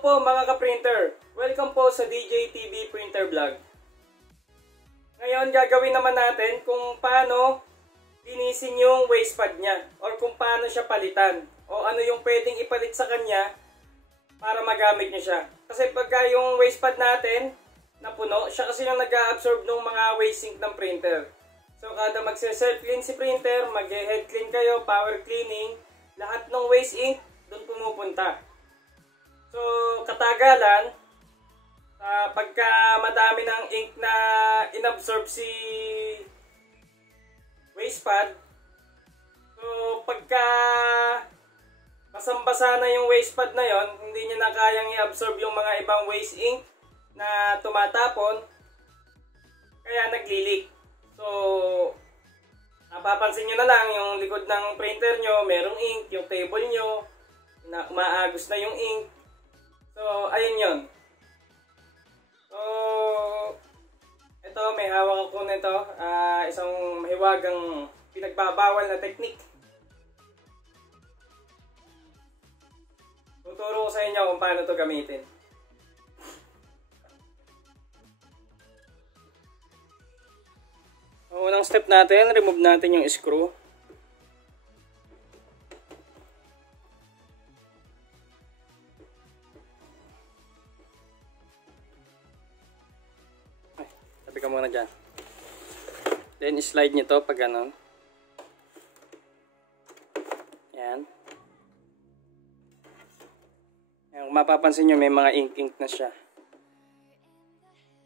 Hello po mga ka-printer! Welcome po sa DJ TV Printer Vlog. Ngayon gagawin naman natin kung paano linisin yung waste pad niya or kung paano siya palitan o ano yung pwedeng ipalit sa kanya para magamit niyo siya. Kasi pagka yung waste pad natin napuno, siya kasi yung nag-absorb ng mga waste ink ng printer. So kada magse-self clean si printer, mag-head clean kayo, power cleaning, lahat ng waste ink doon pumupunta. So, katagalan, pagka madami ng ink na inabsorb si waste pad, so pagka basang-basa na yung waste pad na yon, hindi niya na kayang i-absorb yung mga ibang waste ink na tumatapon, kaya nagli-leak. So, napapansin nyo na lang yung likod ng printer nyo, merong ink, yung table nyo, na umaagos na yung ink. So, ayun yun. So, ito, may hawak ako nito. Isang mahiwagang pinagbabawal na technique. Tuturo ko sa inyo kung paano ito gamitin. Ang unang step natin, remove natin yung screw. Tabi ka muna dyan. Then, slide nyo to pag ganon. Yan. Yan. Kung mapapansin nyo, may mga ink-ink na siya.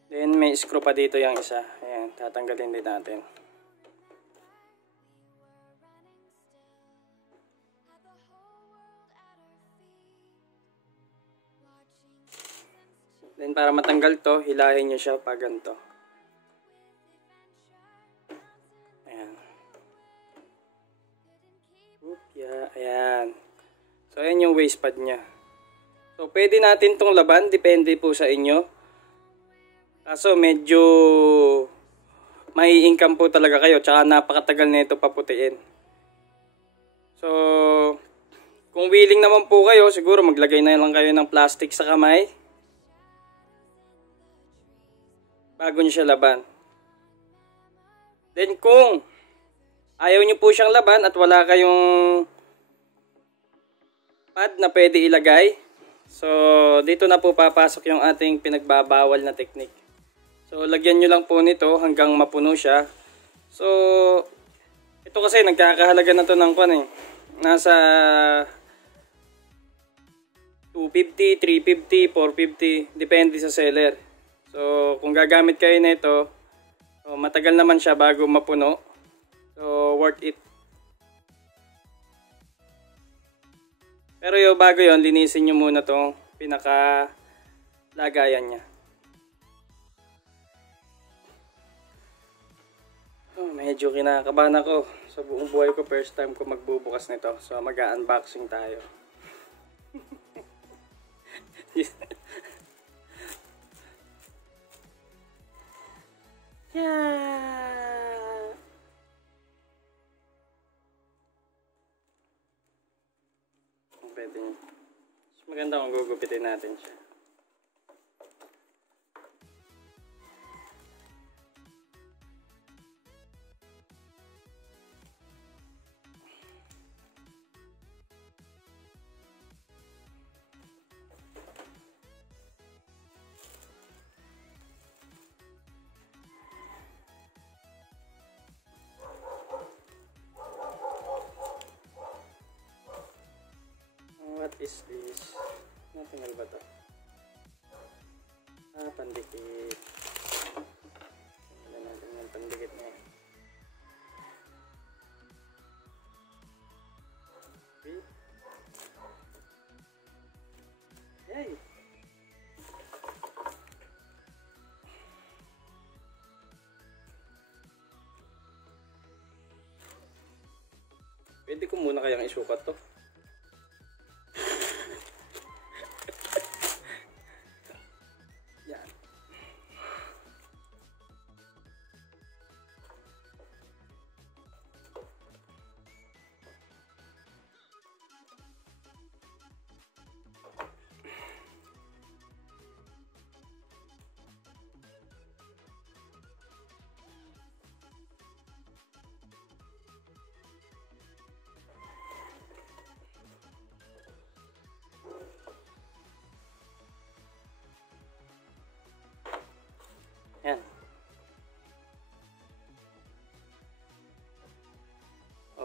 Then, may screw pa dito yung isa. Ayan, tatanggalin din natin. Then, para matanggal to, hilahin nyo siya pag ganito. Ayan. So, ayan yung waste pad niya. So, pwede natin tong laban. Depende po sa inyo. Kaso, medyo may income po talaga kayo. Tsaka napakatagal na ito paputiin. So, kung willing naman po kayo, siguro maglagay na lang kayo ng plastic sa kamay bago nyo siya laban. Then, kung ayaw nyo po siyang laban at wala kayong pad na pwede ilagay, so dito na po papasok yung ating pinagbabawal na technique. So lagyan nyo lang po nito hanggang mapuno siya. So ito kasi nagkakahalaga na to ng nasa 250, 350, 450 depende sa seller. So kung gagamit kayo nito, so, matagal naman siya bago mapuno. So worth it. Pero bago yon, linisin nyo muna itong pinaka-lagayan niya. Medyo kinakabahan ako. Sa buong buhay ko, first time ko magbubukas nito. So, mag-unboxing tayo. Yeah! Pwede nyo. Maganda kung gugupitin natin siya. What is this? Natingal ba ito? Pandikit. Wala natin yung pandikit na yan. Okay. Yay! Pwede ko muna kayang isukat to.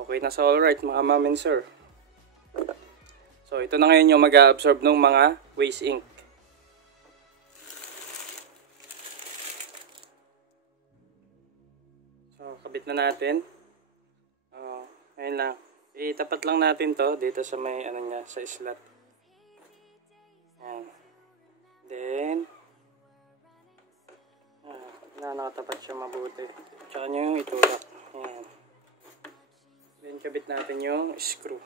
Okay na sa alright mga ma'am and sir. So ito na ngayon yung mag-a-absorb ng mga waste ink. So kabit na natin. Ayun lang. Itapat lang natin to dito sa may ano niya, sa slot. Ayan. Then nakatapat siya mabuti. Tsaka nyo yung itulak. Ayan. Then kabit natin yung screw.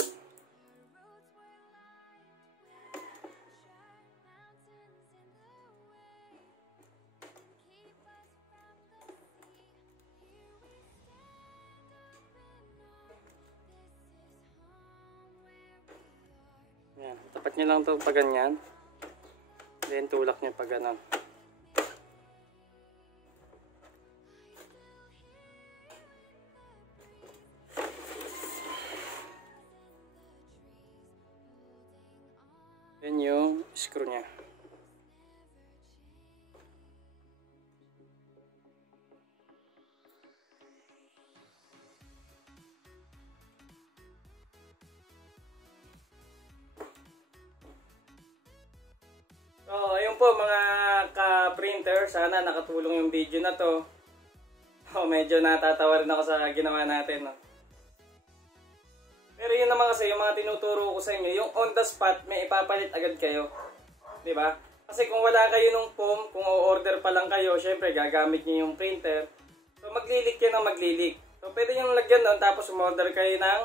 Ayan. Tapat nyo lang ito pag ganyan. Then tulak nyo pag ganon. Yan yung screw niya. So, ayun po mga ka-printer. Sana nakatulong yung video na to. Medyo natatawa rin ako sa ginawa natin. No? Pero yun naman kasi, yung mga tinuturo ko sa inyo, yung on the spot, may ipapalit agad kayo. Diba? Kasi kung wala kayo nung foam, kung o-order pa lang kayo, syempre gagamit nyo yung printer. So maglilik yan ng maglilik. So pwede nyo lagyan doon, tapos umorder kayo ng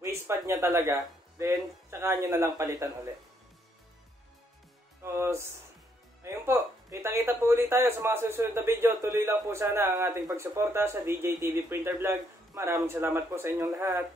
waste pad niya talaga. Then, tsaka nyo na lang palitan ulit. So, ayun po. Kita-kita po ulit tayo sa mga susunod na video. Tuloy lang po sana ang ating pagsuporta sa DJ TV Printer Vlog. Maraming salamat po sa inyong lahat.